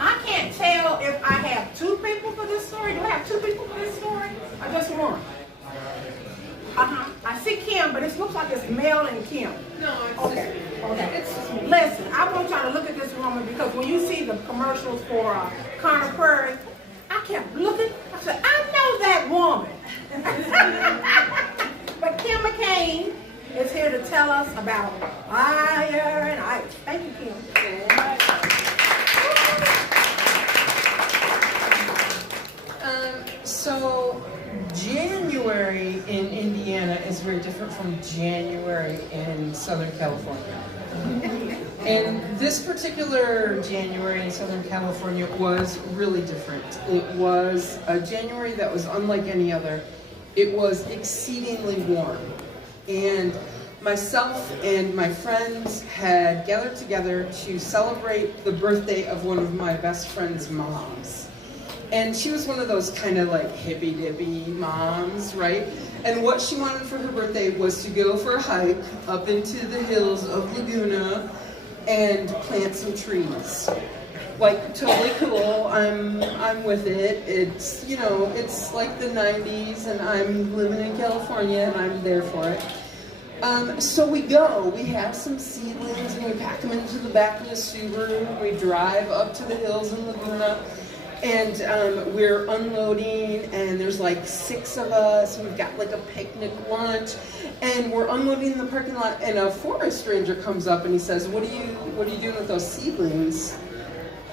I can't tell if I have two people for this story. Do I have two people for this story? Or Just one. I see Kim, but it looks like it's Mel and Kim. No, it's Okay. Listen, I want y'all to look at this woman because when you see the commercials for Conner Prairie, I kept looking. I said, I know that woman. But Kim McCain is here to tell us about fire and ice. Thank you, Kim. So January in Indiana is very different from January in Southern California. And this particular January in Southern California was really different. It was a January that was unlike any other. It was exceedingly warm. And myself and my friends had gathered together to celebrate the birthday of one of my best friend's moms. And she was one of those kind of like hippy-dippy moms, right? And what she wanted for her birthday was to go for a hike up into the hills of Laguna and plant some trees. Like, totally cool, I'm with it. It's, you know, it's like the 90s and I'm living in California and I'm there for it. So we go, we have some seedlings and we pack them into the back of the Subaru and we drive up to the hills in Laguna. And we're unloading, and there's like 6 of us, and we've got like a picnic lunch, and we're unloading in the parking lot, and a forest ranger comes up and he says, what are you doing with those seedlings?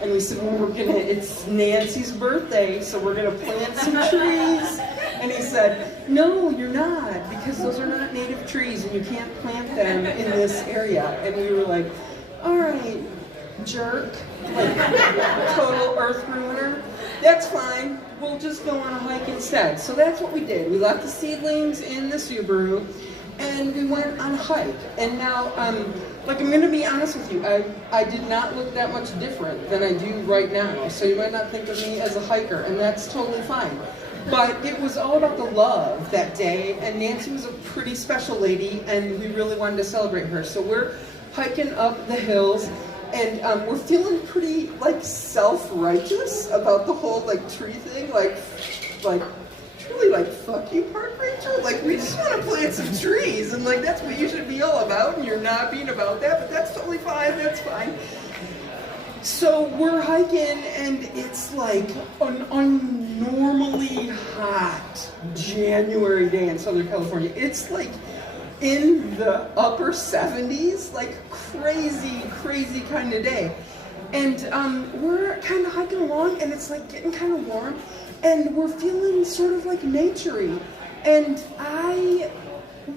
And we said, well, it's Nancy's birthday, so we're gonna plant some trees. And he said, no, you're not, because those are not native trees, and you can't plant them in this area. And we were like, all right, jerk, like total earth ruiner. That's fine. We'll just go on a hike instead. So that's what we did. We left the seedlings in the Subaru and we went on a hike. And now, like I'm gonna be honest with you, I did not look that much different than I do right now. So you might not think of me as a hiker, and that's totally fine. But it was all about the love that day, and Nancy was a pretty special lady, and we really wanted to celebrate her. So we're hiking up the hills. And we're feeling pretty like self-righteous about the whole like tree thing, like truly like fuck you, park ranger. Like we just want to plant some trees, and like that's what you should be all about, and you're not being about that, but that's totally fine. That's fine. So we're hiking, and it's like an unnormally hot January day in Southern California. It's like in the upper 70s, like crazy kind of day. And we're kind of hiking along, and it's like getting kind of warm, and we're feeling sort of like naturey. And I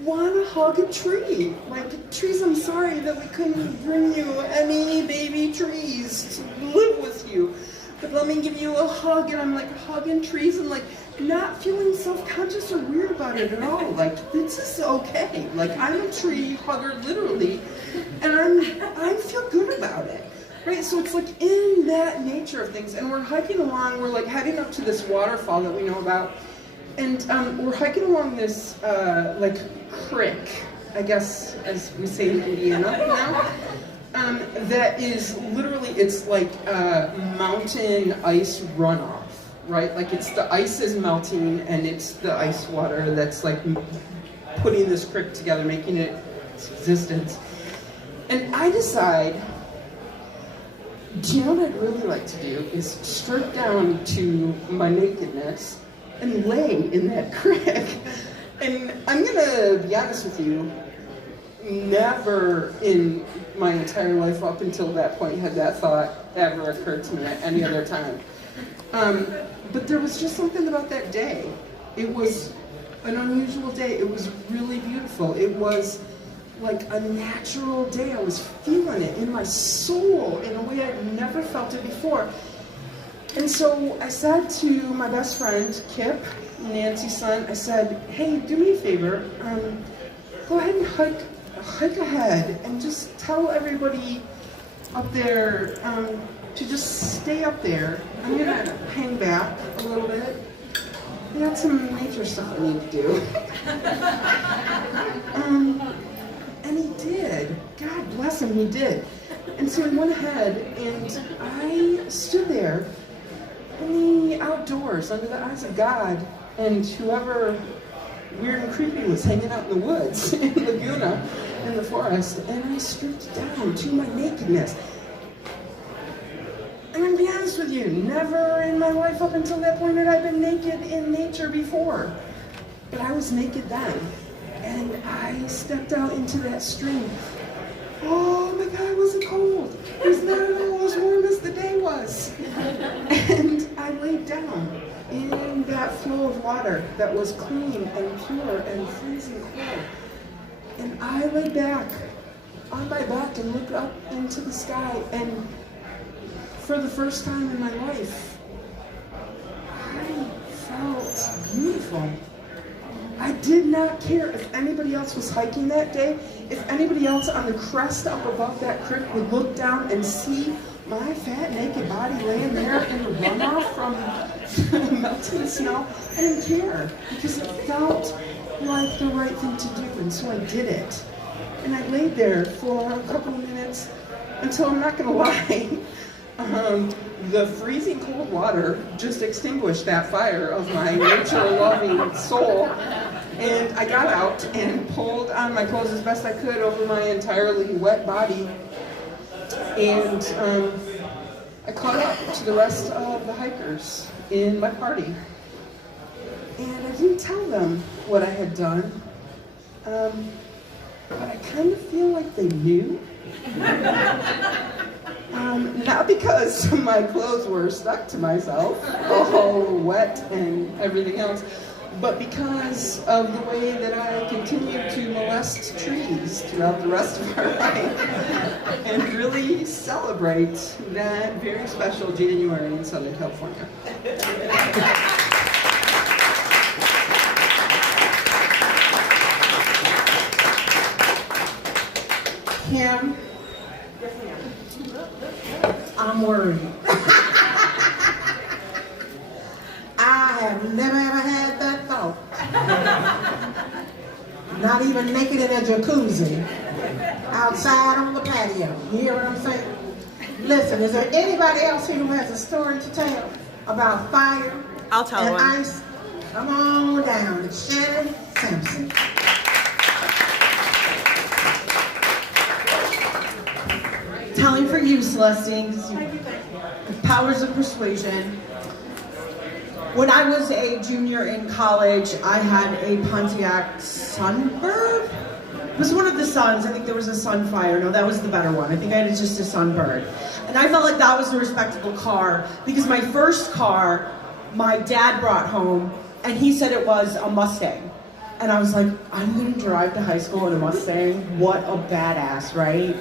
want to hug a tree. Like, trees, I'm sorry that we couldn't bring you any baby trees to live with you. But let me give you a hug, and I'm like hugging trees and like not feeling self-conscious or weird about it at all. Like, this is okay. Like, I'm a tree hugger literally, and I feel good about it. Right, so it's like in that nature of things, and we're hiking along, we're like heading up to this waterfall that we know about, and we're hiking along this like creek, I guess as we say in Indiana now, that is literally, it's like mountain ice runoff, right? Like it's the ice is melting, and it's the ice water that's like putting this creek together, making it its existence. And I decide, do you know what I'd really like to do is strip down to my nakedness and lay in that creek. And I'm gonna be honest with you, never in my entire life up until that point had that thought ever occurred to me at any other time. But there was just something about that day. It was an unusual day. It was really beautiful. It was like a natural day. I was feeling it in my soul in a way I'd never felt it before. And so I said to my best friend, Kip, Nancy's son, I said, hey, do me a favor, go ahead and hike ahead and just tell everybody up there to just stay up there. I'm gonna hang back a little bit. I got some nature stuff I need to do. And he did. God bless him, he did. And so he went ahead, and I stood there in the outdoors under the eyes of God, and whoever weird and creepy was hanging out in the woods in Laguna in the forest, and I stripped down to my nakedness. And I'm gonna be honest with you, never in my life up until that point had I been naked in nature before. But I was naked then, and I stepped out into that stream. Oh my God, it wasn't cold. It was not at all as warm as the day was. And I laid down in that flow of water that was clean and pure and freezing cold. And I lay back on my back and looked up into the sky, and for the first time in my life, I felt beautiful. I did not care if anybody else was hiking that day, if anybody else on the crest up above that creek would look down and see my fat, naked body laying there in the runoff from melting snow. I didn't care, because it felt like the right thing to do, and so I did it. And I laid there for a couple of minutes until, I'm not gonna lie, the freezing cold water just extinguished that fire of my nature-loving soul. And I got out and pulled on my clothes as best I could over my entirely wet body. And I caught up to the rest of the hikers in my party. And I didn't tell them what I had done, but I kind of feel like they knew. Not because my clothes were stuck to myself, all wet and everything else, but because of the way that I continued to molest trees throughout the rest of our hike and really celebrate that very special January in Southern California. Kim, I'm worried. I have never ever had that thought. Not even naked in a jacuzzi, outside on the patio. You hear what I'm saying? Listen, is there anybody else here who has a story to tell about fire I'll tell and one. ice? Come on down. It's Shannon Sampson. Telling for you, Celestine, 'cause powers of persuasion. When I was a junior in college, I had a Pontiac Sunbird. It was one of the Suns. I think there was a Sunfire. No, that was the better one. I think I had just a Sunbird. And I felt like that was a respectable car because my first car, my dad brought home, and he said it was a Mustang. And I was like, I'm gonna drive to high school in a Mustang? What a badass, right?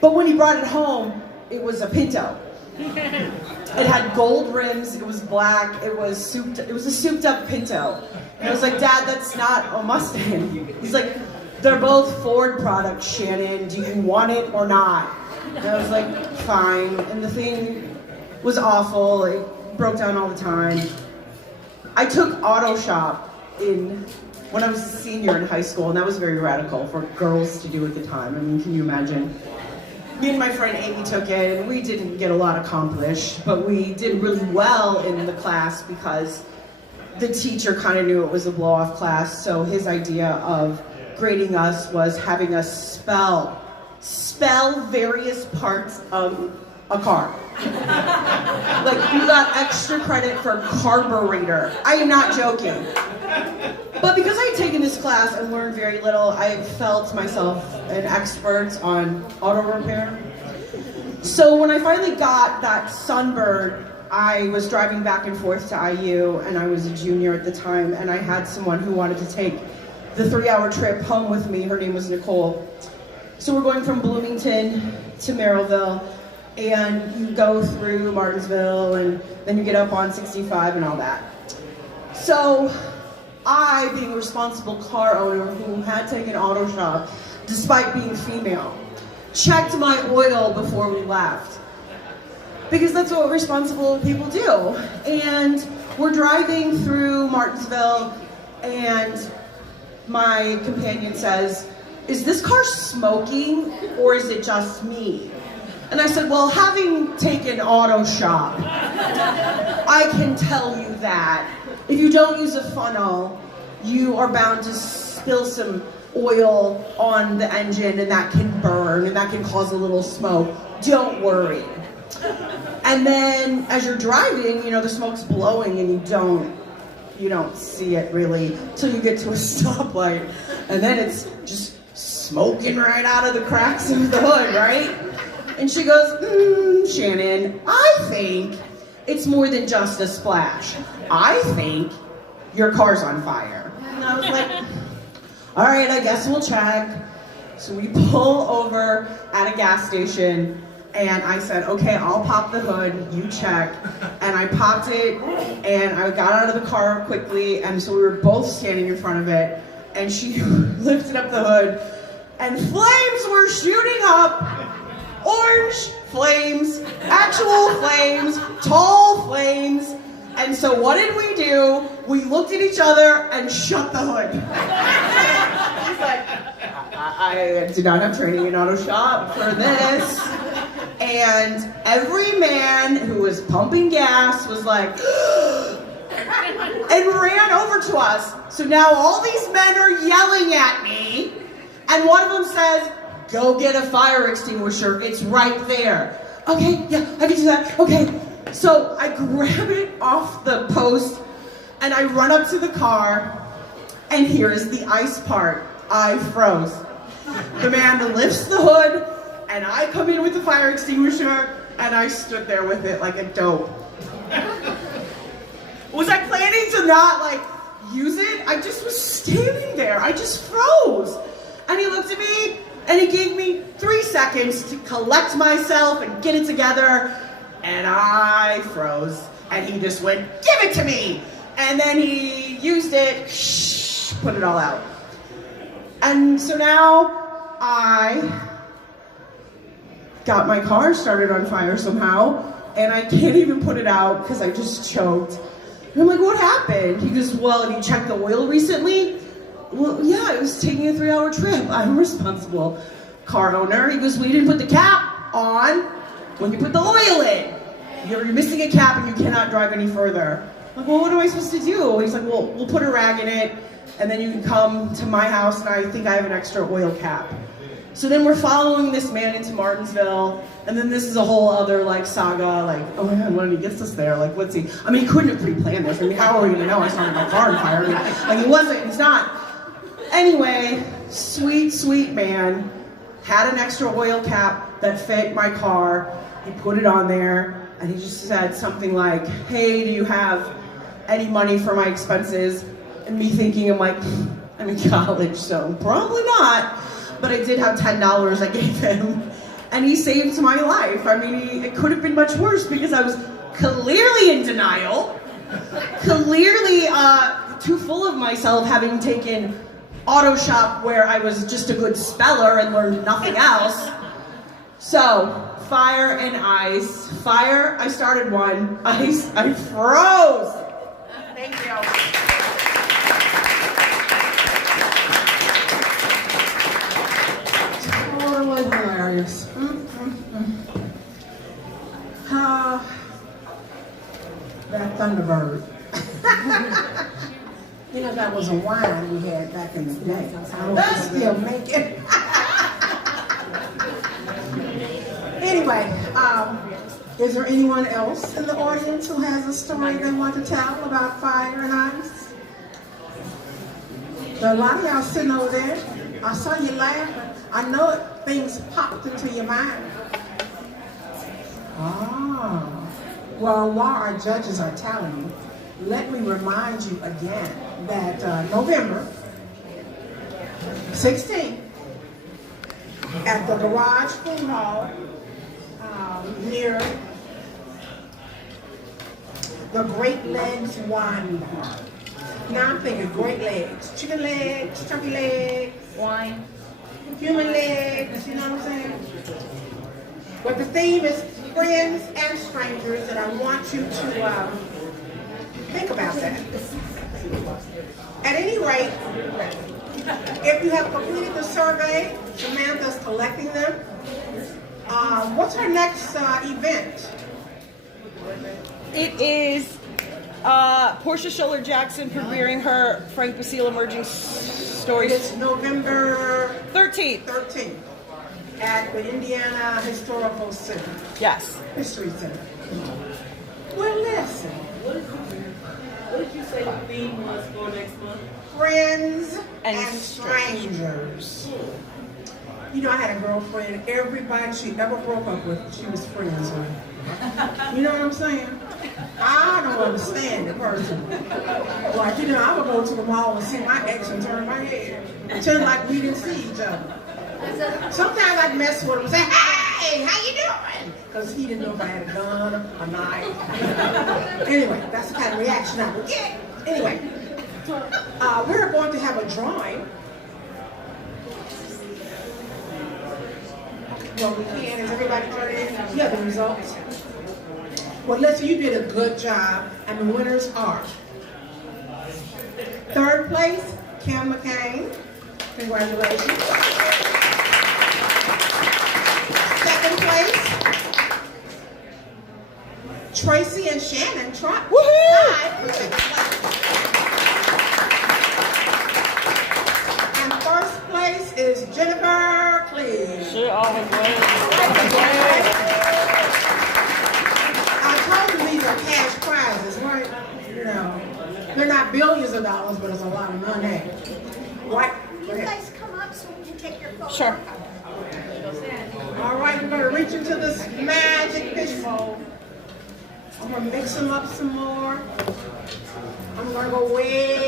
But when he brought it home, it was a Pinto. It had gold rims, it was black, it was a souped up Pinto. And I was like, Dad, that's not a Mustang. He's like, they're both Ford products, Shannon, do you want it or not? And I was like, fine. And the thing was awful, it broke down all the time. I took auto shop when I was a senior in high school, and that was very radical for girls to do at the time. I mean, can you imagine? Me and my friend Amy took it, and we didn't get a lot accomplished, but we did really well in the class because the teacher kind of knew it was a blow-off class, so his idea of grading us was having us spell various parts of a car. Like, you got extra credit for carburetor. I am not joking. But because I had taken this class and learned very little, I felt myself an expert on auto repair. So when I finally got that Sunbird, I was driving back and forth to IU, and I was a junior at the time, and I had someone who wanted to take the 3-hour trip home with me. Her name was Nicole. So we're going from Bloomington to Merrillville, and you go through Martinsville, and then you get up on 65 and all that. So I, being a responsible car owner who had taken auto shop, despite being female, checked my oil before we left. Because that's what responsible people do. And we're driving through Martinsville, and my companion says, is this car smoking, or is it just me? And I said, well, having taken auto shop, I can tell you that if you don't use a funnel, you are bound to spill some oil on the engine, and that can burn, and that can cause a little smoke. Don't worry. And then as you're driving, the smoke's blowing and you don't see it really till you get to a stoplight, and then it's just smoking right out of the cracks of the hood, right? And she goes, Shannon, I think it's more than just a splash. I think your car's on fire. And I was like, all right, I guess we'll check. So we pull over at a gas station, and I said, okay, I'll pop the hood, you check. And I popped it, and I got out of the car quickly, and so we were both standing in front of it, and she lifted up the hood, and flames were shooting up. Orange flames, actual flames, tall flames. And so what did we do? We looked at each other and shut the hood. He's like, I did not have training in auto shop for this. And every man who was pumping gas was like, and ran over to us. So now all these men are yelling at me, and one of them says, go get a fire extinguisher, it's right there. Okay, yeah, I can do that, okay. So I grab it off the post, and I run up to the car, and here is the ice part. I froze. The man lifts the hood, and I come in with the fire extinguisher, and I stood there with it like a dope. Was I planning to not, use it? I just was standing there. I just froze. And he looked at me, and he gave me 3 seconds to collect myself and get it together, and I froze. And he just went, give it to me! And then he used it, put it all out. And so now I got my car started on fire somehow, and I can't even put it out because I just choked. And I'm like, what happened? He goes, well, have you checked the oil recently? Well, yeah, it was taking a 3-hour trip. I'm responsible. Car owner, he goes, well, you didn't put the cap on when you put the oil in. You're missing a cap and you cannot drive any further. I'm like, well, what am I supposed to do? He's like, well, we'll put a rag in it, and then you can come to my house, and I think I have an extra oil cap. So then we're following this man into Martinsville, and then this is a whole other saga, oh my God, when he gets us there, what's he, he couldn't have pre-planned this. How are we gonna know I started my car on fire? He's not. Anyway, sweet man, had an extra oil cap that fit my car. He put it on there, and he just said something like, hey, do you have any money for my expenses? And me thinking, I'm in college, so probably not. But I did have $10 I gave him, and he saved my life. It could have been much worse because I was clearly in denial, clearly too full of myself, having taken auto shop where I was just a good speller and learned nothing else. So, fire and ice. Fire, I started one. Ice, I froze. Thank you. Totally hilarious. That Thunderbird. That was a wine we had back in the day. I still make it. Anyway, is there anyone else in the audience who has a story they want to tell about fire and ice? There are a lot of y'all sitting over there. I saw you laughing. I know things popped into your mind. Well, while our judges are telling you, let me remind you again that November 16th at the Garage Food Hall near the Great Legs Wine Bar. Now I'm thinking Great Legs, chicken legs, turkey legs, Wine. human legs, you know what I'm saying? But the theme is friends and strangers, and I want you to think about that. At any rate, if you have completed the survey, Samantha's collecting them. What's our next event? It is Portia Scholler Jackson premiering her Frank Basile Emerging Stories. It's November 13th. At the Indiana Historical Center. Yes. History Center. Well, listen. What did you say the theme was for next month? Friends And and strangers. You know, I had a girlfriend, everybody she ever broke up with, she was friends with. You know what I'm saying? I don't understand the person. Like, you know, I would go to the mall and see my ex and turn my head. Pretend like we didn't see each other. Sometimes I'd mess with him and say, hey, how you doing? Because he didn't know if I had a gun or a knife. Anyway, that's the kind of reaction I would get. Anyway, we're going to have a drawing. Well, we can. Is everybody turned in? You have the results? Well, listen, you did a good job, and the winners are 3rd place, Kim McCain. Congratulations. 2nd place, Tracy and Shannon tied for 2nd place. And 1st place is Jennifer Cleese. She always wins. I told you these are cash prizes, right? You know, they're not billions of dollars, but it's a lot of money. What? You guys come up so we can take your photo. Sure. All right, we're going to reach into this magic fishbowl. I'm going to mix them up some more. I'm going to go way